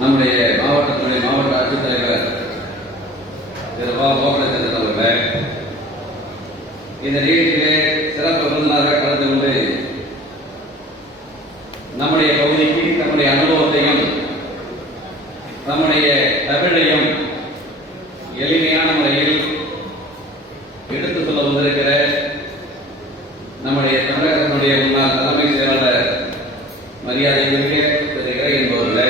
நம்முடைய மாவட்டத்துடைய மாவட்ட ஆட்சித்தலைவர் திரு கோபாலச்சந்திரன் அவர்கள் இந்த நிகழ்ச்சியிலே சிறப்பு விருந்தினராக கலந்து கொண்டு நம்முடைய பகுதிக்கு நம்முடைய அனுபவத்தையும் நம்முடைய தமிழையும் எளிமையான முறையில் எடுத்து சொல்ல வந்திருக்கிற நம்முடைய தமிழகத்தினுடைய முன்னாள் தலைமை செயலாளர் மரியாதைக்குரிய திரு இறை என்பவர்களே,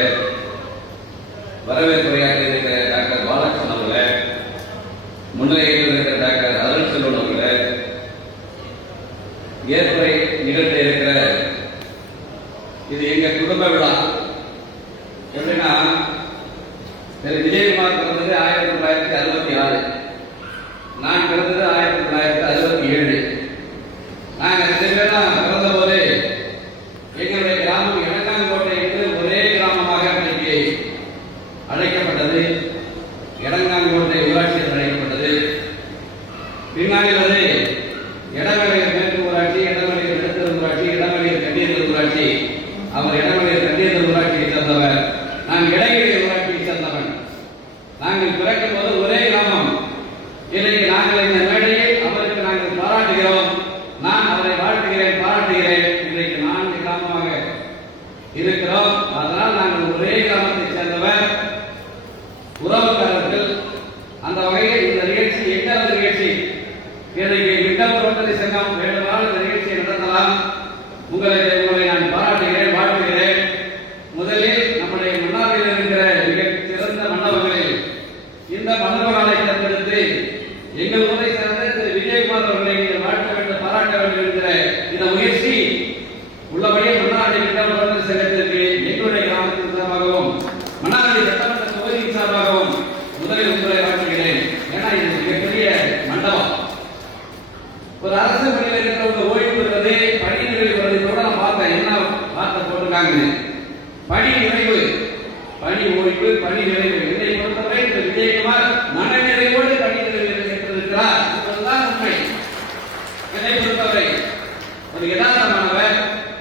வரவேற்புரையாற்றி இருக்கிற டாக்டர் பாலகிருஷ்ணன் அவர்களே, முன்னிலையில் இருக்கிற டாக்டர் அருள் செல்வன் அவர்களே, ஏற்புரை நிகழ்த்த இருக்கிற இது எங்க குடும்ப விழா. எப்படின்னா, திரு விஜயகுமார் பிறந்தது 1966, நான் பிறந்தது 1967. நாங்கள் 2 பேரும் பிறந்த போது எங்களுடைய கிராமம் எடங்காங்கோட்டை என்று ஒரே கிராமமாக அன்றைக்கு அழைக்கப்பட்டது. எடங்காங்கோட்டை ஊராட்சி என்று அழைக்கப்பட்டது. பின்னாடி வந்து இடமலையர் மேற்கு ஊராட்சி, இடமலையர் நடுத்தர ஊராட்சி, இடமலையர் கண்டியந்தர் ஊராட்சி. அவர் இடமலையர் கண்டியந்தர் ஊராட்சியை சேர்ந்தவர், நான் இடையிலே ஊராட்சியை சேர்ந்தவன். நாங்கள் பிறக்கும் போது ஒரே கிராமம். இன்றைக்கு நாங்கள் இந்த மேடையில் அவருக்கு நாங்கள் பாராட்டுகிறோம். நான் அவரை வாழ்த்துகிறேன், பாராட்டுகிறேன். இன்றைக்கு 4 கிராமமாக இருக்கிறோம். அதனால் நாங்கள் ஒரே கிராமத்தை சேர்ந்தவர், உறவுக்காரர்கள். அந்த வகையில் இந்த நிகழ்ச்சி 8வது நிகழ்ச்சி. இன்றைக்கு மிட்டம் ரோட்டரி சங்கம் வேண்டுமானால் இந்த நிகழ்ச்சியை நடத்தலாம். உங்களை நான் பாராட்டுகிறேன், வாழ்த்துகிறேன். முதலில் நம்முடைய மன்னாரில் இருக்கிற மிக சிறந்த மண்டபங்களில் இந்த மண்டபங்களை தேர்ந்தெடுத்து எங்கள் ஊரை சேர்ந்த திரு விஜயகுமார் அவர்களை நீங்கள் வாழ்த்த வேண்டும், பாராட்ட வேண்டும் என்கிற இந்த முயற்சி உள்ளபடியே மன்னாரி மிட்டம் ரோட்டரி சங்கத்திற்கு எங்களுடைய கிராமத்தின் சார்பாகவும் மன்னாரி சட்டமன்ற தொகுதியின் சார்பாகவும் முதலில் உங்களை வாழ்த்துகிறேன். ஏன்னா இது மிகப்பெரிய மண்டபம். ஒரு அரசு பணியில் இருக்கிறவங்க ஓய்வு பெறுவது, பணி நிறைவு வருவது கூட நான் பார்த்தேன். என்ன வார்த்தை போட்டிருக்காங்க? பணி நிறைவு, பணி ஓய்வு, பணி நிறைவு. இதை பொறுத்தவரை திரு விஜயகுமார் மன நிறைவோடு பணி நிறைவு பெற்றிருக்கிறார். இதுதான் உண்மை. இதை பொறுத்தவரை ஒரு யதார்த்தமானவர்,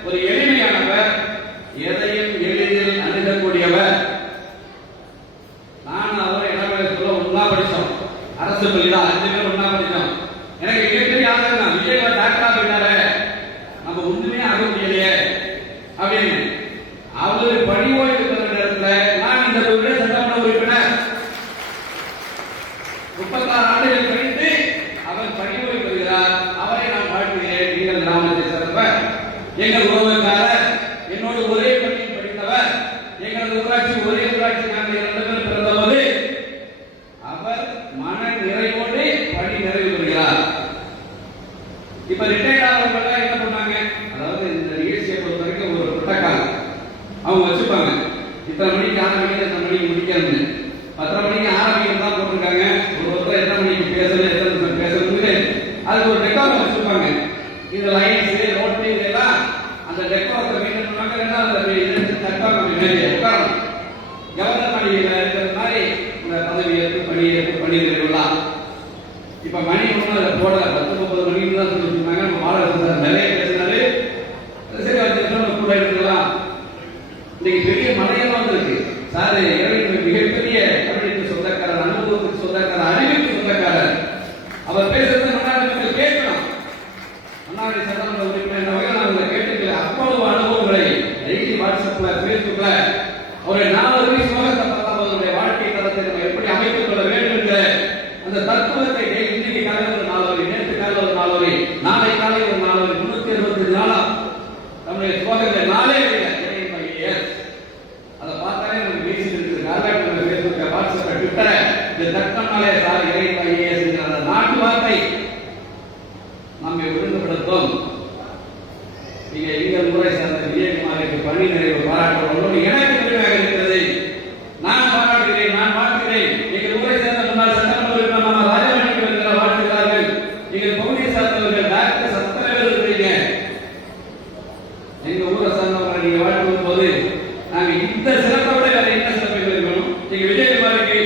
ஒரு எளிமையானவர், எதையும் எளிதில் அணுகக்கூடியவர். நான் அவரை இடமலை சொல்ல ஒன்னா படித்தோம், அரசு பள்ளிதான், 5 பேர் ஒன்னா படித்தோம். எனக்கு மிகப்பெரிய ஆதரவு, விஜயகுமார் டாக்டரா போயிட்டாரு, நம்ம ஒண்ணுமே ஆக முடியலையே அப்படின்னு. அவரு பணி ஓய்வு பெற நேரத்தில் நான் இந்த தொகுதியில் சட்டமன்ற உறுப்பினர் 36 ஆண்டுகள் கழித்து அவர் பணி ஓய்வு பெறுகிறார். அவரை நான் வாழ்த்துகிறேன். நீங்கள் கிராமத்தை சேர்ந்தவர், எங்கள் உறவுக்காரர், என்னோடு ஒரே பள்ளியில் படித்தவர், எங்களது ஊராட்சி ஒரே ஊராட்சி. நாங்கள் 2 பேர் பிறந்தபோது அவர் மன நிறைவோடு பணி நிறைவு பெறுகிறார். இப்ப ரிட்டையர்ட் ஆனவங்க என்ன பண்ணாங்க? அதாவது இந்த நிகழ்ச்சியை பொறுத்த வரைக்கும் ஒரு புரோட்டோகால் அவங்க வச்சுப்பாங்க. இத்தனை மணிக்கு ஆரம்பிக்கிறது, எத்தனை மணிக்கு முடிக்கிறது, 10:30 மணிக்கு ஆரம்பிக்கிறது தான் போட்டிருக்காங்க. ஒருத்தர் எத்தனை மணிக்கு பேசணும், எத்தனை நிமிஷம் பேசணும்னு அதுக்கு ஒரு டெக்கோரம் வச்சிருப்பாங்க. இந்த லைன்ஸ், ரோட்டு இதெல்லாம் அந்த டெக்கோரத்தை மெயின்டைன் பண்ணாங்க. ரெண்டாவது தட்பாங்க உட்காரணும். கவர்னர் பணியில் இருக்கிற மாதிரி இந்த பதவியேற்பு, பணியேற்பு, பணி நிறைவுலாம். இப்ப மணி ஒன்றும் போட 10-30 மணிக்கு தான் சொல்லி வச்சிருந்தாங்க. நம்ம மாநில நிறைய பேசினாரு. சரி, வந்து கூட இருக்கலாம். இன்னைக்கு பெரிய மலையெல்லாம் வந்திருக்கு சார். மிகப்பெரிய தமிழுக்கு சொந்தக்காரர், அனுபவத்துக்கு சொந்தக்காரர், அறிவுக்கு சொந்தக்காரர். அவர் பேசுறது மன்னாடி கேட்கணும். மன்னாடி சட்டமன்ற உறுப்பினர் நாங்கள் கேட்டுக்கல. அவ்வளவு அனுபவங்களை டெய்லி வாட்ஸ்அப்ல, பேஸ்புக்ல அவருடைய 4 வயசு சோகத்தை பார்த்தா அவருடைய வாழ்க்கை தரத்தை நம்ம எப்படி அமைத்துக் கொள்ள வேண்டும் என்ற அந்த தத்துவத்தை இன்னைக்கு காலையில் ஒரு 4 வரை, நேற்று காலையில் ஒரு 4 வரை, நாளை காலை ஒரு 4 வரை, 365 நாளா நம்முடைய சோகங்களை 4 அதை பார்த்தாலே நமக்கு பேசிட்டு இருக்குது. காலகட்டத்தில் பேஸ்புக், வாட்ஸ்அப், ட்விட்டரை இந்த தட்டம்னாலே சார் இறைவன் அந்த நாட்டு வார்த்தை நம்மை ஒழுங்குபடுத்தும். நீங்க எங்கள் முறை சார்ந்த விஜயகுமாருக்கு பணி நிறைவு பாராட்டுவோம். எனக்கு பெருமையாக இருக்கிறது. நான் பாராட்டுகிறேன், நான் வாழ்த்துகிறேன். எங்கள் ஊரை சேர்ந்த முன்னாள் சட்டமன்ற உறுப்பினர் நம்ம ராஜமணிக்கு வருகிற வாழ்த்துகிறார்கள். எங்கள் பகுதியை சார்ந்தவர்கள் டாக்டர் சத்தரவர் இருக்கிறீங்க. எங்க ஊரை சார்ந்தவர்களை நீங்க வாழ்த்தும் போது நாங்கள் இந்த சிறப்பை விட வேற என்ன சிறப்பு இருக்கணும்? எங்க விஜயகுமாருக்கு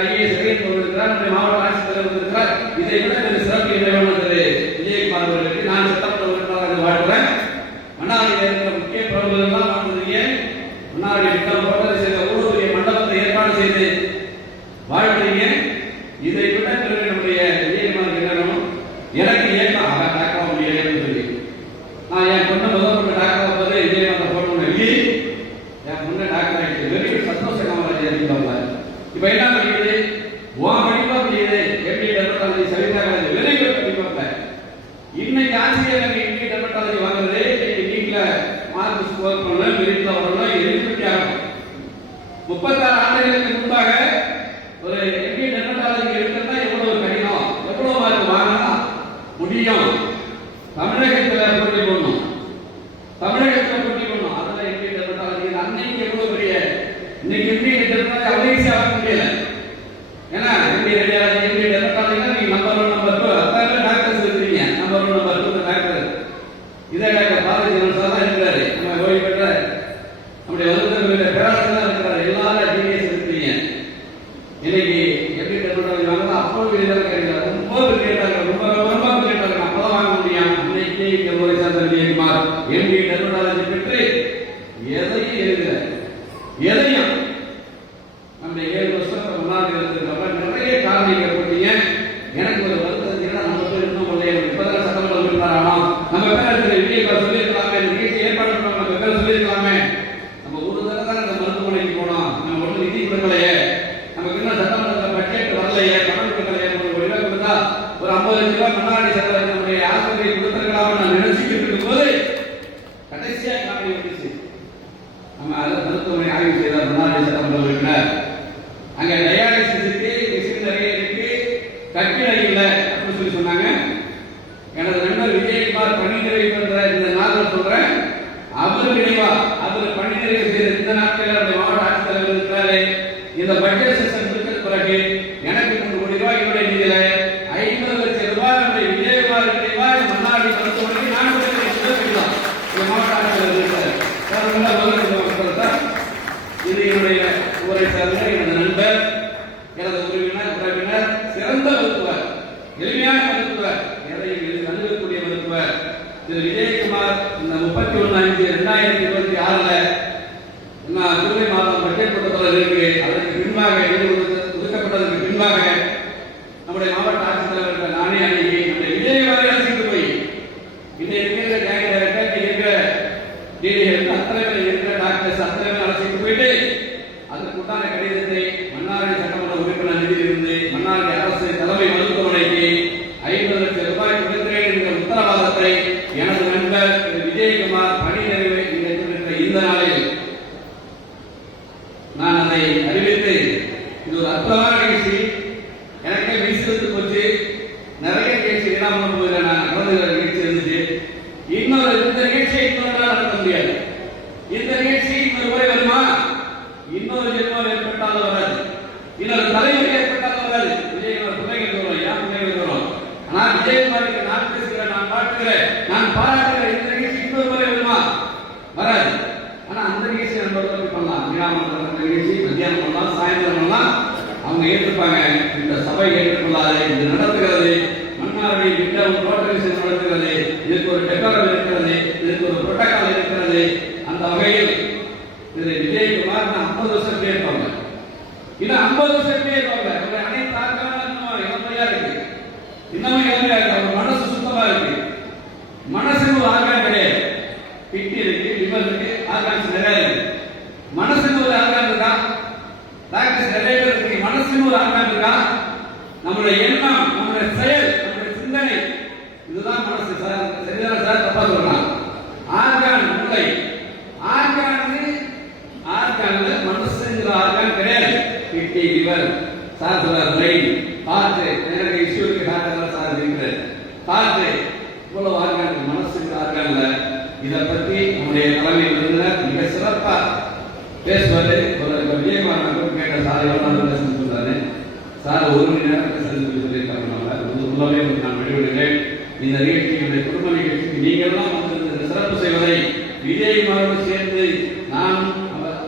ஐஏஎஸ் இருக்கிறார், நம்முடைய மாவட்ட ஆட்சித்தலைவர் இருக்கிறார். இதை விட ஒரு சிறப்பு என்ன வேணும்? விஜயகுமார் அவர்களுக்கு நான் சட்டமன்ற உறுப்பினராக வாழ்த்துறேன். மன்னாரியில் இருக்கிற முக்கிய பிரபலங்கள்லாம் வாழ்ந்துருக்கீங்க. மன்னாரி மிட்டம் ரோட்டரி சேர்ந்த ஊடுருவிய இப்ப என்ன பண்ணிடுது, உன் படிப்பா பண்ணிடுது. எப்படி டெர்மட்டாலஜி சரியாக வெரி குட் படிப்பாங்க. இன்னைக்கு ஆசிரியர் எப்படி டெர்மட்டாலஜி வாங்குறது, நீட்ல மார்க் ஸ்கோர் பண்ணணும், மெரிட்ல வரணும், எலிஜிபிலிட்டி ஆகணும். 36 ஆண்டுகளுக்கு முன்பாக ஒரு எம்பி டெர்மட்டாலஜி எடுக்கிறதா எவ்வளவு கடினம், எவ்வளவு மார்க் வாங்கினா முடியும். தமிழகத்தில் போட்டி போடணும், தமிழகத்தில் போட்டி போடணும். அதுல எம்பி டெர்மட்டாலஜி அன்னைக்கு எவ்வளவு பெரிய, இன்னைக்கு எம்பி டெர்மட்டாலஜி அவ்வளோ ஈஸியாக ஆக முடியல. ஏன்னா எம்பி ரேடியாலஜி, எம்பி டெர்மட்டாலஜினா நீங்க நம்பர் 1 நம்பர் 2 அத்தனை டாக்டர்ஸ் இருக்கீங்க. நம்பர் 1 நம்பர் 2 டாக்டர் இதே டாக்டர் பாரதிஜன் சார் தான் இருக்கிறாரு. நம்ம ஓய்வு பெற்ற நம்முடைய வருத்தங்களுடைய பேராசிரியர் இருக்கிறார். எல்லாரும் ஜீனியஸ் இருக்கீங்க. இன்னைக்கு எப்படி டெர்மட்டாலஜி வாங்கினா அப்போ இதெல்லாம் கிடையாது. ரொம்ப கேட்டாங்க, ரொம்ப கேட்டாங்க. அப்பதான் வாங்க முடியும். இன்னைக்கு எவ்வளவு சார் எம்பி டெர்மட்டாலஜி பெற்று எதையும் எழுதுற, எதையும் நம்ம 7 வருஷம் முன்னாடி இருந்திருக்கப்ப நிறைய காரணிகள் போட்டீங்க. எனக்கு ஒரு வருத்தம், நம்ம பேர் இன்னும் இப்பதான் சட்டமன்ற உறுப்பினர் ஆனோம். நம்ம பேர் விஜயபால் சொல்லியிருக்கலாமே, நிகழ்ச்சி ஏற்பாடு பண்ணோம், நம்ம பேர் சொல்லியிருக்கலாமே. நம்ம ஒரு தடவை தான் இந்த மருத்துவமனைக்கு போனோம். நம்ம ஒன்றும் நிதி கொடுக்கலையே, நமக்கு இன்னும் சட்டமன்ற பட்ஜெட் வரலையே, பணம் கொடுக்கலையே. ஒரு விலை கொடுத்தா ஒரு 50 லட்சம் ரூபாய் மன்னாடி செலவு நம்முடைய ஆஸ்பத்திரி கொடுத்துருக்கலாம் நான் நினைச்சுக்கிட்டு இருக்கும் போது கடைசியா காரணி வந்துச்சு. நம்ம அதை மருத்துவமனை ஆய்வு செய்தார் மன்னாடி சட்டமன்ற உறுப்பினர். அங்க டயாலிசிஸ் இருக்கு, மிஷின் நிறைய இருக்கு, கட்டிடம் இல்லை அப்படின்னு சொல்லி சொன்னாங்க. எனது நண்பர் விஜயகுமார் பணி நிறைவு பண்ற இந்த நாள் சொல்றேன், அவர் நினைவா அவர் பணி நிறைவு செய்த இந்த நாட்களில் மாவட்ட ஆட்சித்தலைவர் இருக்கிறாரு. இந்த பட்ஜெட் செஷன் முடித்த பிறகு எனக்கு 3 கோடி ரூபாய் என்னுடைய நிதியில 50 லட்சம் ரூபாய் நம்முடைய விஜயகுமார் நினைவா மன்னாடி மருத்துவமனைக்கு நான் கொடுக்கலாம். மாவட்ட ஆட்சித்தலைவர் இருக்கிறார். இது என்னுடைய ஊரை சார்ந்த எனது நண்பர், எனது உறவினர், சிறந்த மருத்துவர், எளிமையான மருத்துவர், எதையும் அணுகக்கூடிய மருத்துவர் திரு விஜயகுமார். இந்த 31/5/2026 ஜூலை மாதம் பட்ஜெட் கூட்டத்தொடர் இருக்கு. அதற்கு பின்பாக ஒதுக்கப்பட்டதற்கு பின்பாக நம்முடைய மாவட்ட ஆட்சித்தலைவர்கள் நானே அணுகி நம்முடைய விஜயகுமாரை அழைச்சிட்டு போய் இன்னும் இருக்கிற ஜாயின் டைரக்டர், இருக்கிற டிடிஎல் அத்தனை பேர் இருக்கிற டாக்டர்ஸ் அத்தனை பேர் அழைச்சிட்டு போயிட்டு அதற்குண்டான கடிதத்தை மன்னாடி சட்டமன்ற உறுப்பினர் நிதியிலிருந்து மன்னாடி அரசு தலைமை மருத்துவமனைக்கு 50 லட்சம் ரூபாய் கொடுக்கிறேன் என்ற உத்தரவாதத்தை எனது நண்பர் விஜயகுமார் பணி நிறைவு இந்த நாளில் நான் அதை அறிவித்து, இது ஒரு அற்புதமான நிகழ்ச்சி. எனக்கே வீசிட்டு போச்சு. நிறைய நிகழ்ச்சி இல்லாம போயில நான் கலந்துகிற நிகழ்ச்சி இருந்துச்சு. இந்த நிகழ்ச்சியை இன்னொரு நாள் நடத்த முடியாது. இந்த நிகழ்ச்சி இன்னொரு முறை வருமா? இன்னொரு ஜென்மம் ஏற்பட்டாலும் வராது, இன்னொரு தலைமுறை ஏற்பட்டாலும் வராது. விஜயகுமார் பிள்ளைகள் வரும், ஏன் பிள்ளைகள் வரும். ஆனால் விஜயகுமாருக்கு நான் பேசுகிறேன், நான் பார்க்கிறேன், நான் பாராட்டுகிறேன். இந்த நிகழ்ச்சி இன்னொரு முறை வருமா? வராது. ஆனா அந்த நிகழ்ச்சி நம்ம பண்ணலாம். கிராமத்தில் நிகழ்ச்சி மத்தியானம் பண்ணலாம், சாயந்தரம் பண்ணலாம். அவங்க ஏற்றுப்பாங்க. இந்த சபை ஏற்றுக்கொள்ளாது. இது நடத்துகிறது மன்னாடி விட்ட ஒரு ரோட்டரிசன் நடத்துகிறது. இதுக்கு ஒரு டெக்கோரம் இருக்கிறது, இதுக்கு ஒரு புரோட்டோகால் இருக்கிறது. அந்த வகையில் திரு விஜயகுமார் 50 வருஷம் இருப்பாங்க, இன்னும் 50 வருஷம் இருப்பாங்க. அனைத்து ஆட்களும் இளமையா இருக்கு, இன்னமும் இளமையா இருக்கு. அவங்க மனசு சுத்தமா இருக்கு. மனசுக்கு ஒரு ஆர்கான் கிடையாது. கிட்னி இருக்கு, லிவர் இருக்கு, ஆர்கான்ஸ் நிறைய இருக்கு. மனசுக்கு ஒரு ஆர்கான் இருக்கா? டாக்டர்ஸ் நிறைய பேர் இருக்கு. மனசுக்கு ஒரு ஆர்கான் இருக்கா? நம்மளுடைய எண்ணம், நம்மளுடைய செயல், நம்மளுடைய சிந்தனை, இதுதான் மனசு. சார் சரிதான சார்? தப்பா சொல்றான். ஆர்கான் மூளை, ஆர்கான்ல மனசுங்கிற ஆர்கான் கிடையாது. கிட்னி, லிவர், சார் சொல்றார் பிரெயின், ஹார்ட். எனக்கு இஷ்யூ இருக்கு, ஹார்ட் சார் இருக்கிறார். ஹார்ட் இவ்வளவு ஆர்கான், மனசுங்கிற ஆர்கான்ல. இதை பற்றி நம்முடைய தலைமை விருந்தினர் மிக சிறப்பா பேசுவாரு. ஒரு விஜயகுமார் கேட்ட சார் எவ்வளவு பேசணும்னு சொல்றாரு. சார் 1 மணி நேரம் பேசுறது சொல்லியிருக்காங்க. உள்ளவே நான் வெளிவிடுகிறேன். இந்த நிகழ்ச்சியினுடைய குடும்ப நிகழ்ச்சிக்கு நீங்கள்லாம் வந்து சிறப்பு செய்வதை விஜயகுமாரோடு சேர்ந்து நான்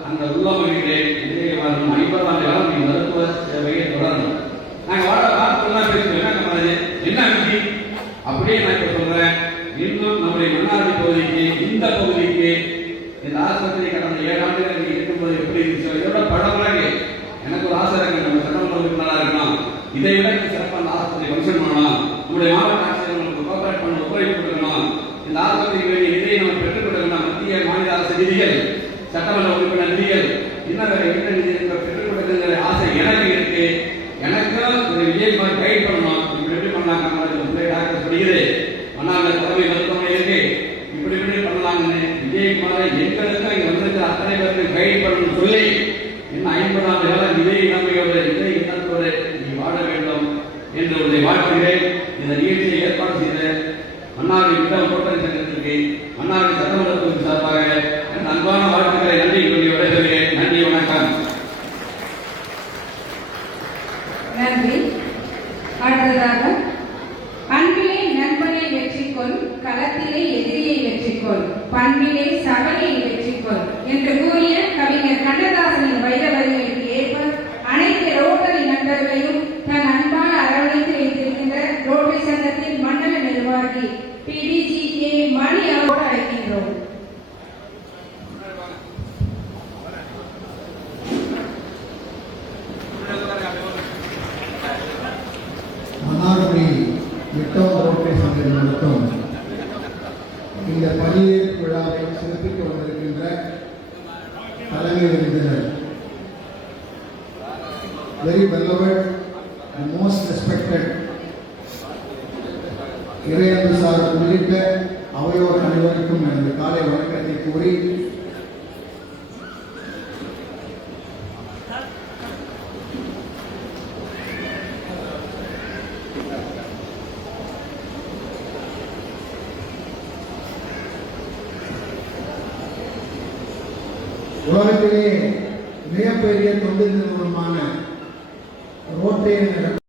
அந்த உள்ளமைகிறேன். விஜயகுமாரும் 50 ஆண்டு காலம் நீங்க மருத்துவ சேவையை தொடரணும். நாங்கள் வார்த்தைலாம் பேசுவேன். என்ன விதி அப்படியே நான் இப்ப சொல்றேன். இன்னும் நம்முடைய மன்னாடி பகுதிக்கு, இந்த பகுதிக்கு இந்த ஆஸ்பத்திரி கடந்த 7 ஆண்டுகள் இருக்கும்போது எப்படி இருந்துச்சு இதோட படமாக எனக்கு ஒரு ஆசை இருக்கு. நம்ம சட்டமன்ற உறுப்பினராக இருக்கணும், இதை விட சிறப்பாக அந்த ஆஸ்பத்திரி ஃபங்க்ஷன் பண்ணணும். நம்முடைய மாவட்ட ஆட்சியர் நமக்கு கோஆபரேட் பண்ண ஒத்துழைப்பு கொடுக்கணும். இந்த ஆஸ்பத்திரிக்கு வேண்டிய நிதியை நம்ம பெற்றுக் கொடுக்கணும். மத்திய மாநில அரசு நிதிகள், சட்டமன்ற உறுப்பினர் நிதிகள், இன்னும் வேற என்ன நிதி பெற்றுக் கொடுக்கிற ஆசை எனக்கு ரோட்டரியே இன்னும் 50 ஆண்டு காலம் இதே இளமையோடு இதே இனத்தோடு நீ வாழ வேண்டும் என்று உன்னை வாழ்த்துகிறேன். இந்த நிகழ்ச்சியை ஏற்பாடு செய்த மன்னாடி விட்டம் ரோட்டரி சங்கத்திற்கு மன்னாடி சட்டமன்றத்தின் சார்பாக என் அன்பான வாழ்த்துக்களை நன்றி சொல்லி விடைபெறுகிறேன். நன்றி, வணக்கம். நன்றி. அடுத்ததாக, அன்பிலே நண்பனை வெற்றிக்கொள், களத்திலே எதிரியை வெற்றிக்கொள், பண்பிலே சபையை வெற்றிக்கொள் என்று கூறிய கவிஞர் கண்ணதாசனின் வைர வரிகளுக்கு ஏற்ப அனைத்து ரோட்டரி நண்பர்களையும் தன் அன்பால் அரவணைத்து வைத்திருக்கின்ற ரோட்டரி சங்கத்தின் மண்டல நிர்வாகி PDGK மணி அவரோடு அழைக்கின்றோம். மன்னார்குடி விட்டம் ரோட்டரி சங்கம் நடத்தும் இந்த பணியேற்பு விழாவை சிறப்பிக்க வந்திருக்கின்ற தலைமை விருந்தினர், very beloved and most respected Iraianbu sir உள்ளிட்ட அவையோர் அனைவருக்கும் எனது காலை வணக்கத்தை கூறி உலகத்திலே மிகப்பெரிய தொண்டு நிறுவனமான ரோட்டரி